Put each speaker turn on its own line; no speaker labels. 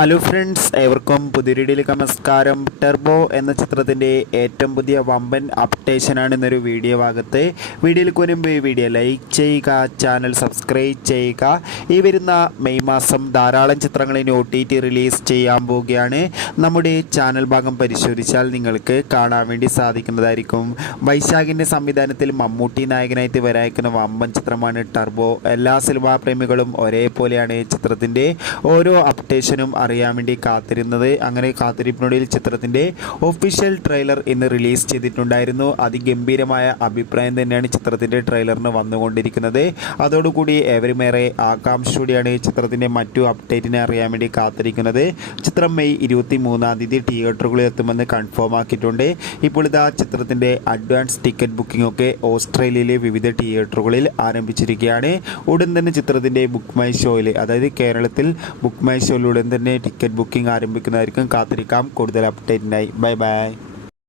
Hello friends ഏവർക്കും പുതിയൊരിടിയിലേക്ക് നമസ്കാരം. Turbo എന്ന ചിത്രത്തിന്റെ ഏറ്റവും പുതിയ വമ്പൻ അപ്ഡേഷനാണ് ഇന്നൊരു വീഡിയോ ഭാഗത്ത്. വീഡിയോയിലേക്ക് വരുമ്പോൾ ഈ വീഡിയോ ലൈക്ക് ചെയ്യുക ചാനൽ സബ്സ്ക്രൈബ് ചെയ്യുക. ഈ വരുന്ന മെയ് മാസം ധാരാളം ചിത്രങ്ങൾ ഇനി ഒ റിലീസ് ചെയ്യാൻ പോവുകയാണ്. നമ്മുടെ ചാനൽ ഭാഗം പരിശോധിച്ചാൽ നിങ്ങൾക്ക് കാണാൻ വേണ്ടി സാധിക്കുന്നതായിരിക്കും. വൈശാഖിന്റെ സംവിധാനത്തിൽ മമ്മൂട്ടി നായകനായിട്ട് വരായിരിക്കുന്ന വമ്പൻ ചിത്രമാണ് ടർബോ എല്ലാ സിനിമാ പ്രേമികളും ഒരേപോലെയാണ് ചിത്രത്തിന്റെ ഓരോ അപ്ഡേഷനും അറിയാൻ വേണ്ടി കാത്തിരുന്നത്. അങ്ങനെ കാത്തിരിപ്പിനൊടിയിൽ ചിത്രത്തിന്റെ ഒഫീഷ്യൽ ട്രെയിലർ ഇന്ന് റിലീസ് ചെയ്തിട്ടുണ്ടായിരുന്നു. അതിഗംഭീരമായ അഭിപ്രായം തന്നെയാണ് ചിത്രത്തിന്റെ ട്രെയിലറിന് വന്നുകൊണ്ടിരിക്കുന്നത്. അതോടുകൂടി ഏവരുമേറെ ആകാംക്ഷയോടെയാണ് ചിത്രത്തിന്റെ മറ്റു അപ്ഡേറ്റിനെ അറിയാൻ വേണ്ടി കാത്തിരിക്കുന്നത്. ചിത്രം മെയ് ഇരുപത്തി മൂന്നാം തീയതി തിയേറ്ററുകളിൽ എത്തുമെന്ന് കൺഫേം ആക്കിയിട്ടുണ്ട്. ഇപ്പോൾ ഇതാ ചിത്രത്തിന്റെ അഡ്വാൻസ് ടിക്കറ്റ് ബുക്കിംഗ് ഒക്കെ ഓസ്ട്രേലിയയിലെ വിവിധ തിയേറ്ററുകളിൽ ആരംഭിച്ചിരിക്കുകയാണ്. ഉടൻ തന്നെ ചിത്രത്തിന്റെ ബുക്ക് മൈ ഷോയിൽ അതായത് കേരളത്തിൽ ബുക്ക് മൈ ഷോയിൽ ഉടൻ തന്നെ ടിക്കറ്റ് ബുക്കിംഗ് ആരംഭിക്കുന്നതായിരിക്കും. കാത്തിരിക്കാം. കൂടുതൽ അപ്ഡേറ്റിനായി ബൈ ബൈ.